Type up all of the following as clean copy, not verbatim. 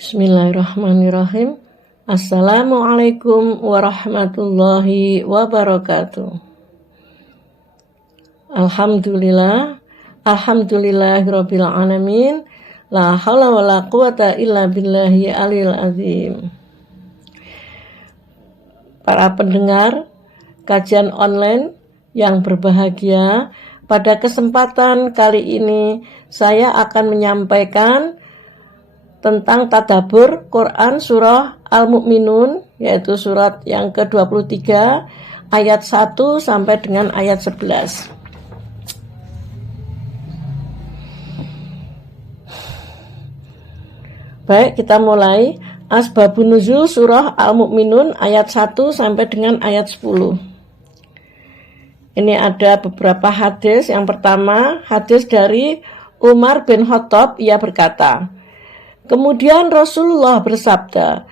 Bismillahirrahmanirrahim. Assalamualaikum warahmatullahi wabarakatuh. Alhamdulillahirabbil alamin. La haula wala quwata illa billahi aliyil azim. Para pendengar kajian online yang berbahagia, pada kesempatan kali ini saya akan menyampaikan tentang tadabbur Quran surah Al-Mu'minun, yaitu surat yang ke-23 ayat 1 sampai dengan ayat 11. Baik, kita mulai. Asbabun nuzul surah Al-Mu'minun ayat 1 sampai dengan ayat 10. Ini ada beberapa hadis. Yang pertama, hadis dari Umar bin Khattab, ia berkata, kemudian Rasulullah bersabda,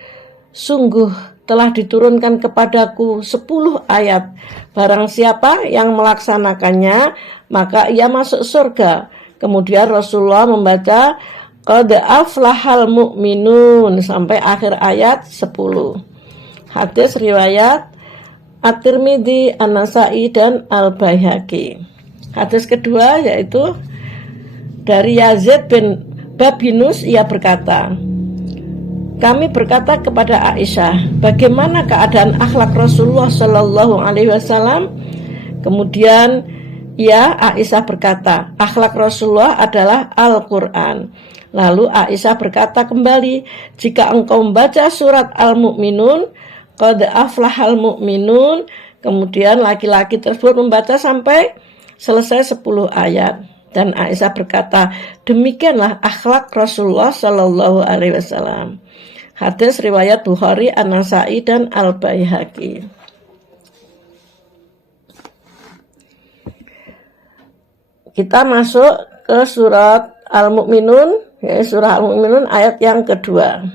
sungguh telah diturunkan kepadaku 10 ayat. Barang siapa yang melaksanakannya, maka ia masuk surga. Kemudian Rasulullah membaca, qad aflahal mu'minun, sampai akhir ayat 10. Hadis riwayat At-Tirmidzi, An-Nasa'i, dan Al-Baihaqi. Hadis kedua yaitu dari Yazid bin Babinus, ia berkata, kami berkata kepada Aisyah, bagaimana keadaan akhlak Rasulullah Shallallahu Alaihi Wasallam? Kemudian Aisyah berkata, akhlak Rasulullah adalah Al-Quran. Lalu Aisyah berkata kembali, jika engkau membaca surat Al-Mu'minun, qad aflahal mu'minun, kemudian laki-laki tersebut membaca sampai selesai 10 ayat. Dan Aisyah berkata, demikianlah akhlak Rasulullah Shallallahu Alaihi Wasallam. Hadis riwayat Bukhari, An-Nasa'i, dan Al-Baihaqi. Kita masuk ke surat Al-Mu'minun, ya, surah Al-Mu'minun ayat yang kedua.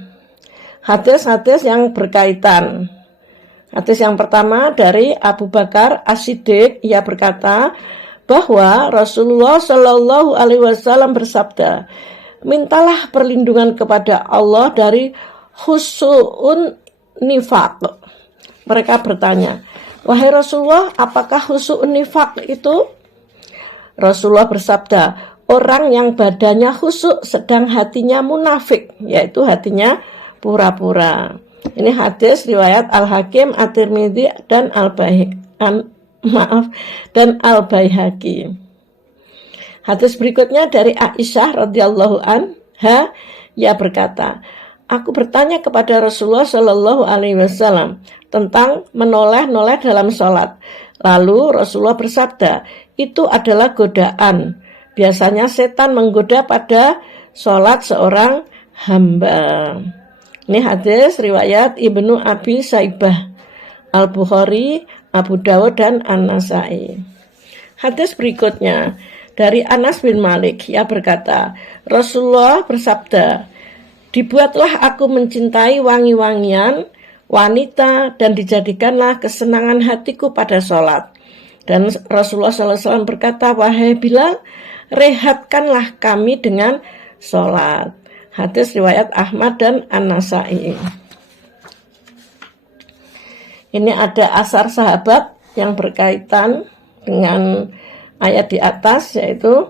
Hadis-hadis yang berkaitan. Hadis yang pertama dari Abu Bakar As-Siddiq, ia berkata bahwa Rasulullah Shallallahu Alaihi Wasallam bersabda, mintalah perlindungan kepada Allah dari khusu'un nifaq. Mereka bertanya, wahai Rasulullah, apakah khusu'un nifaq itu? Rasulullah bersabda, orang yang badannya khusyuk sedang hatinya munafik, yaitu hatinya pura-pura. Ini hadis riwayat Al-Hakim, At-Tirmidzi, dan Al-Baihaqi. Hadis berikutnya dari Aisyah radhiyallahu anha, ia berkata, aku bertanya kepada Rasulullah Shallallahu Alaihi Wasallam tentang menoleh-noleh dalam sholat. Lalu Rasulullah bersabda, itu adalah godaan. Biasanya setan menggoda pada sholat seorang hamba. Ini hadis riwayat Ibnu Abi Saibah, Al-Bukhari, Abu Dawud, dan An-Nasa'i. Hadis berikutnya dari Anas bin Malik, ia berkata, Rasulullah bersabda, dibuatlah aku mencintai wangi-wangian wanita dan dijadikanlah kesenangan hatiku pada sholat. Dan Rasulullah SAW berkata, wahai Bilal, rehatkanlah kami dengan sholat. Hadis riwayat Ahmad dan An-Nasa'i. Ini ada asar sahabat yang berkaitan dengan ayat di atas, yaitu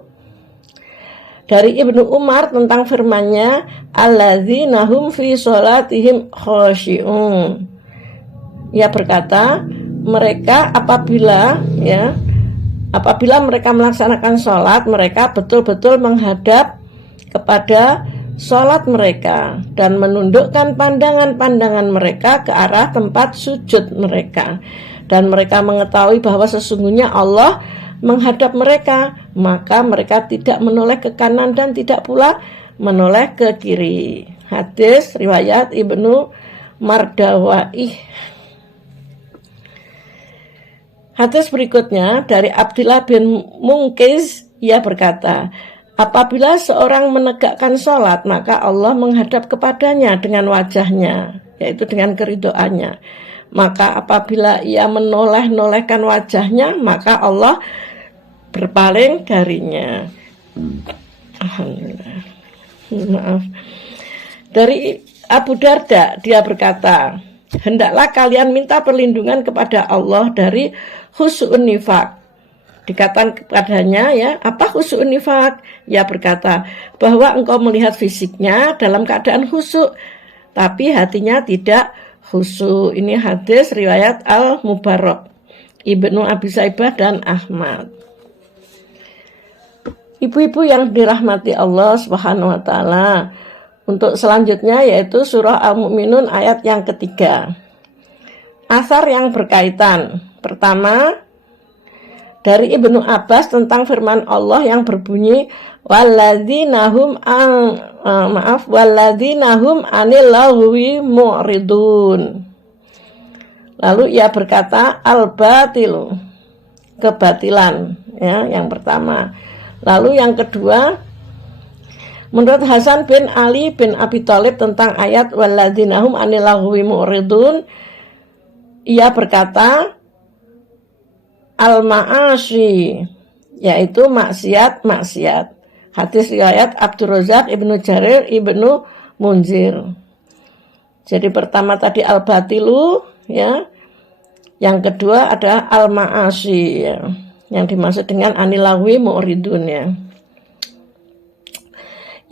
dari Ibnu Umar tentang firman-Nya, alladzina hum fi sholatihim khashi'un. Ia berkata, mereka apabila mereka melaksanakan sholat, mereka betul-betul menghadap kepada sholat mereka dan menundukkan pandangan-pandangan mereka ke arah tempat sujud mereka, dan mereka mengetahui bahwa sesungguhnya Allah menghadap mereka, maka mereka tidak menoleh ke kanan dan tidak pula menoleh ke kiri. Hadis riwayat Ibnu Mardawai. Hadis berikutnya dari Abdullah bin Munqiz, ia berkata, apabila seorang menegakkan sholat, maka Allah menghadap kepadanya dengan wajahnya, yaitu dengan keridhoannya. Maka apabila ia menoleh-nolehkan wajahnya, maka Allah berpaling darinya. Alhamdulillah. Maaf. Dari Abu Darda, dia berkata, hendaklah kalian minta perlindungan kepada Allah dari khusyu'un nifaq. Dikatakan kepadanya, ya, apa khusyu'un nifaq? Ia berkata, bahwa engkau melihat fisiknya dalam keadaan khusyuk, tapi hatinya tidak khusyuk. Ini hadis riwayat Al-Mubarraq, Ibnu Abi Saibah dan Ahmad. Ibu-ibu yang dirahmati Allah Subhanahu wa taala, untuk selanjutnya yaitu surah Al-Mu'minun ayat yang ketiga. Asar yang berkaitan. Pertama, dari Ibnu Abbas tentang firman Allah yang berbunyi walladzina hum anil lahwi mu'ridun. Lalu ia berkata al-batilu, kebatilan, ya, yang pertama. Lalu yang kedua, menurut Hasan bin Ali bin Abi Thalib tentang ayat walladzina hum anil lahwi mu'ridun, ia berkata al-ma'asyi, yaitu maksiat. Hadis riwayat Abdurrazzaq, Ibnu Jarir, Ibnu Munzir. Jadi pertama tadi al-batilu, ya. Yang kedua ada al-ma'asyi, ya, yang dimaksud dengan anilawi mu'ridun, ya.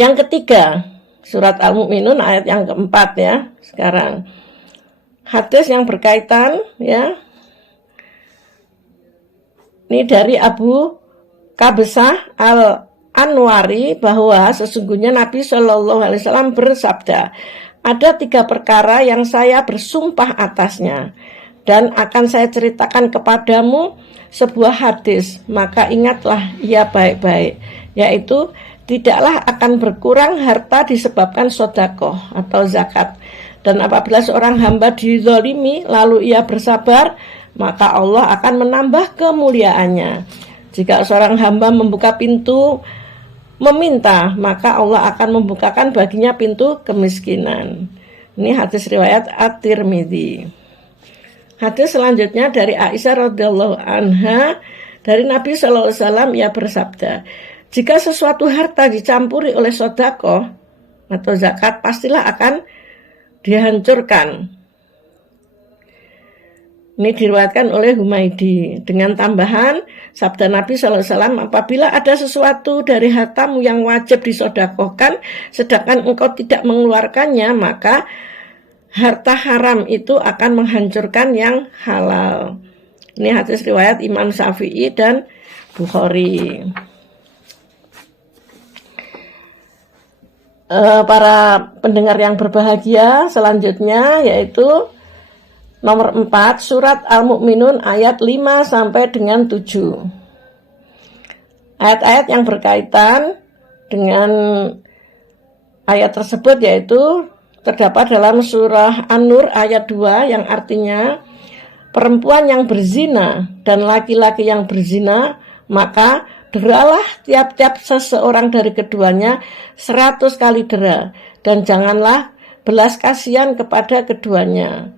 Yang ketiga, surat Al-Mu'minun ayat yang keempat, ya. Sekarang hadis yang berkaitan, ya. Ini dari Abu Kabsah Al-Anwari bahwa sesungguhnya Nabi Shallallahu Alaihi Wasallam bersabda, ada 3 perkara yang saya bersumpah atasnya dan akan saya ceritakan kepadamu sebuah hadis, maka ingatlah ia baik-baik, yaitu tidaklah akan berkurang harta disebabkan sedekah atau zakat, dan apabila seorang hamba dizalimi lalu ia bersabar, maka Allah akan menambah kemuliaannya. Jika seorang hamba membuka pintu meminta, maka Allah akan membukakan baginya pintu kemiskinan. Ini hadis riwayat At-Tirmidzi. Hadis selanjutnya dari Aisyah radhiyallahu anha, dari Nabi sallallahu alaihi wasallam, ia bersabda, jika sesuatu harta dicampuri oleh sedekah atau zakat, pastilah akan dihancurkan. Ini diriwayatkan oleh Humaidi dengan tambahan sabda Nabi SAW, apabila ada sesuatu dari hartamu yang wajib disedekahkan sedangkan engkau tidak mengeluarkannya, maka harta haram itu akan menghancurkan yang halal. Ini hadis riwayat Imam Syafi'i dan Bukhari. Para pendengar yang berbahagia, selanjutnya yaitu nomor 4, surat Al-Mu'minun ayat 5 sampai dengan 7. Ayat-ayat yang berkaitan dengan ayat tersebut yaitu terdapat dalam surah An-Nur ayat 2 yang artinya perempuan yang berzina dan laki-laki yang berzina, maka deralah tiap-tiap seseorang dari keduanya 100 kali dera, dan janganlah belas kasihan kepada keduanya.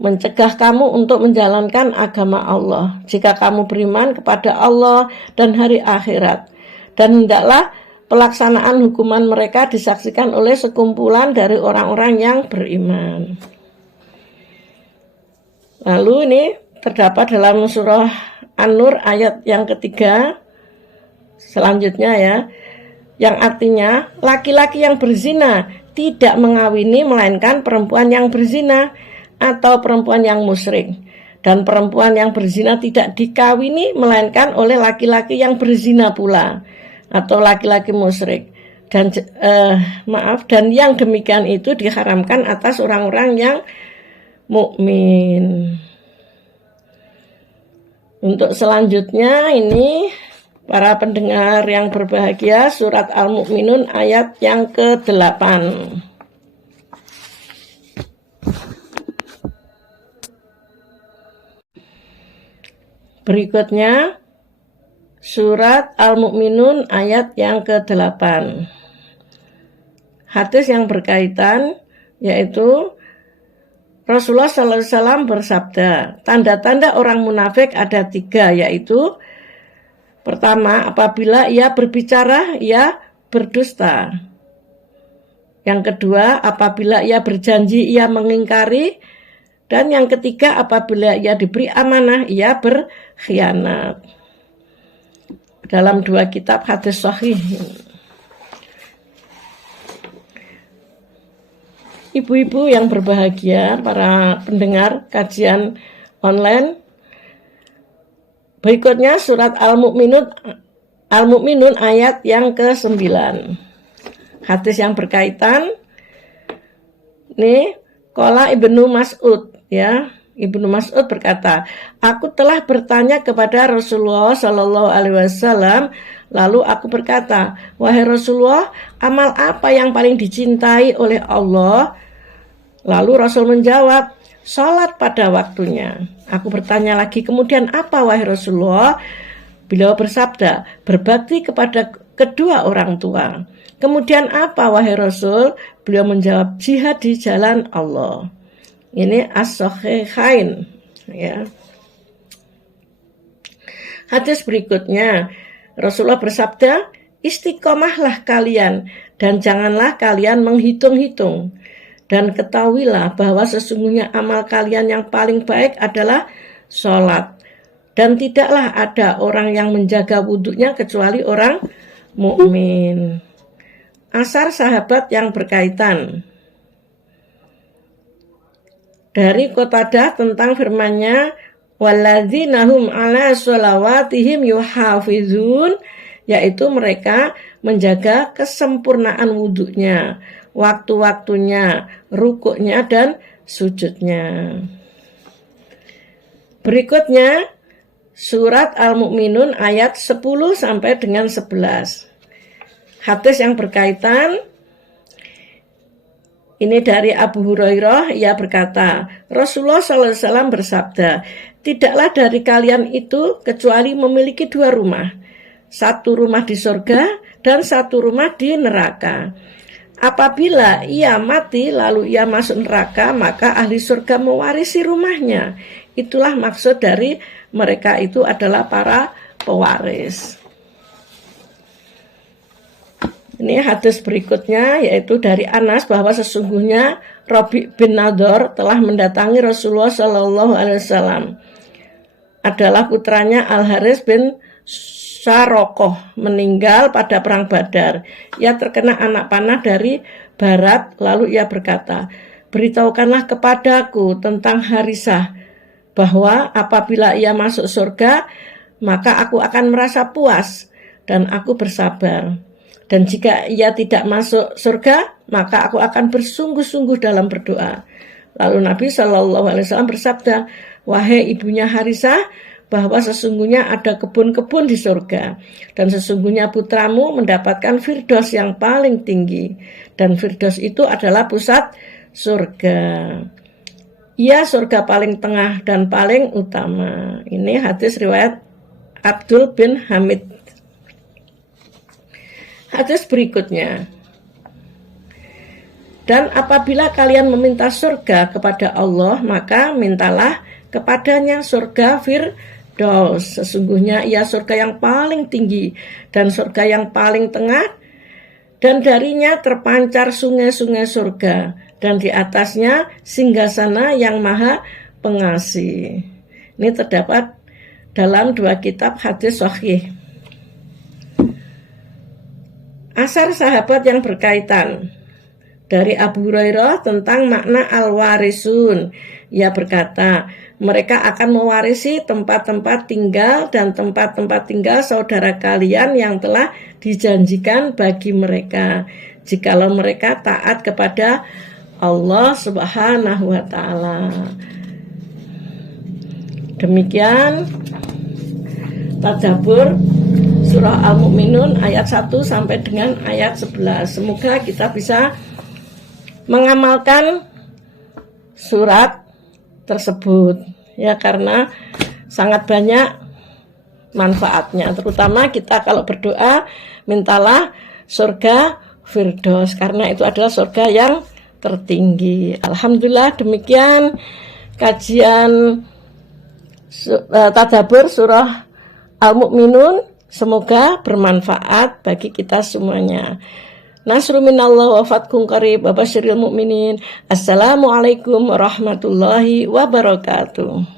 Mencegah kamu untuk menjalankan agama Allah jika kamu beriman kepada Allah dan hari akhirat, dan hendaklah pelaksanaan hukuman mereka disaksikan oleh sekumpulan dari orang-orang yang beriman. Lalu ini terdapat dalam surah An-Nur ayat yang ketiga selanjutnya, ya, yang artinya laki-laki yang berzina tidak mengawini melainkan perempuan yang berzina atau perempuan yang musyrik, dan perempuan yang berzina tidak dikawini melainkan oleh laki-laki yang berzina pula atau laki-laki musyrik, dan dan yang demikian itu diharamkan atas orang-orang yang mukmin. Untuk selanjutnya ini para pendengar yang berbahagia, surat Al-Mu'minun ayat yang ke-8. Berikutnya surat Al-Mu'minun ayat yang ke-8. Hadis yang berkaitan yaitu Rasulullah SAW bersabda, tanda-tanda orang munafik ada 3, yaitu pertama, apabila ia berbicara ia berdusta. Yang kedua, apabila ia berjanji ia mengingkari. Dan yang ketiga, apabila ia diberi amanah ia berkhianat. Dalam 2 kitab hadis sahih. Ibu-ibu yang berbahagia, para pendengar kajian online, berikutnya surat Al-Mu'minun ayat yang ke-9. Hadis yang berkaitan. Nih, qala Ibnu Mas'ud, ya. Ibnu Mas'ud berkata, aku telah bertanya kepada Rasulullah Shallallahu Alaihi Wasallam, lalu aku berkata, wahai Rasulullah, amal apa yang paling dicintai oleh Allah? Lalu Rasul menjawab, salat pada waktunya. Aku bertanya lagi, kemudian apa wahai Rasulullah? Beliau bersabda, berbakti kepada kedua orang tua. Kemudian apa wahai Rasul? Beliau menjawab, jihad di jalan Allah. Ini as-sahihain, ya. Hadis berikutnya, Rasulullah bersabda, istiqomahlah kalian dan janganlah kalian menghitung-hitung. Dan ketahuilah bahwa sesungguhnya amal kalian yang paling baik adalah sholat. Dan tidaklah ada orang yang menjaga wudhunya kecuali orang mukmin. Asar sahabat yang berkaitan. Dari Qatadah tentang firman-Nya, walladzina hum ala sholawatihim yuhafizun, yaitu mereka menjaga kesempurnaan wudhunya, waktu-waktunya, rukuknya dan sujudnya. Berikutnya surat Al-Mu'minun ayat 10 sampai dengan 11. Hadis yang berkaitan. Ini dari Abu Hurairah, ia berkata, Rasulullah SAW bersabda, tidaklah dari kalian itu kecuali memiliki 2 rumah. 1 rumah di surga dan 1 rumah di neraka. Apabila ia mati lalu ia masuk neraka, maka ahli surga mewarisi rumahnya. Itulah maksud dari mereka itu adalah para pewaris. Ini hadis berikutnya yaitu dari Anas bahwa sesungguhnya Rabi' bin Nadhr telah mendatangi Rasulullah Shallallahu Alaihi Wasallam. Adalah putranya Al-Haris bin Syaraqah, meninggal pada perang Badar. Ia terkena anak panah dari barat, lalu ia berkata, beritahukanlah kepadaku tentang Harisah, bahwa apabila ia masuk surga, maka aku akan merasa puas dan aku bersabar. Dan jika ia tidak masuk surga, maka aku akan bersungguh-sungguh dalam berdoa. Lalu Nabi SAW bersabda, wahai ibunya Harisah, bahwa sesungguhnya ada kebun-kebun di surga. Dan sesungguhnya putramu mendapatkan firdaus yang paling tinggi. Dan firdaus itu adalah pusat surga. Ia surga paling tengah dan paling utama. Ini hadis riwayat Abdul bin Hamid. Hadis berikutnya. Dan apabila kalian meminta surga kepada Allah, maka mintalah kepadanya surga Firdaus. Sesungguhnya ia surga yang paling tinggi dan surga yang paling tengah, dan darinya terpancar sungai-sungai surga, dan di atasnya singgasana yang maha pengasih. Ini terdapat dalam 2 kitab hadis sahih. Asar sahabat yang berkaitan. Dari Abu Hurairah tentang makna al-warisun. Ia berkata, mereka akan mewarisi tempat-tempat tinggal dan tempat-tempat tinggal saudara kalian yang telah dijanjikan bagi mereka, jikalau mereka taat kepada Allah Subhanahu wa ta'ala. Demikian tadabbur surah Al-Mu'minun ayat 1 sampai dengan ayat 11. Semoga kita bisa mengamalkan surat tersebut, ya, karena sangat banyak manfaatnya. Terutama kita kalau berdoa, mintalah surga Firdaus, karena itu adalah surga yang tertinggi. Alhamdulillah, demikian kajian tadabbur surah Al-Mu'minun. Semoga bermanfaat bagi kita semuanya. Nasrun minallah wa fathun qarib wa basyiril mu'minin. Assalamualaikum warahmatullahi wabarakatuh.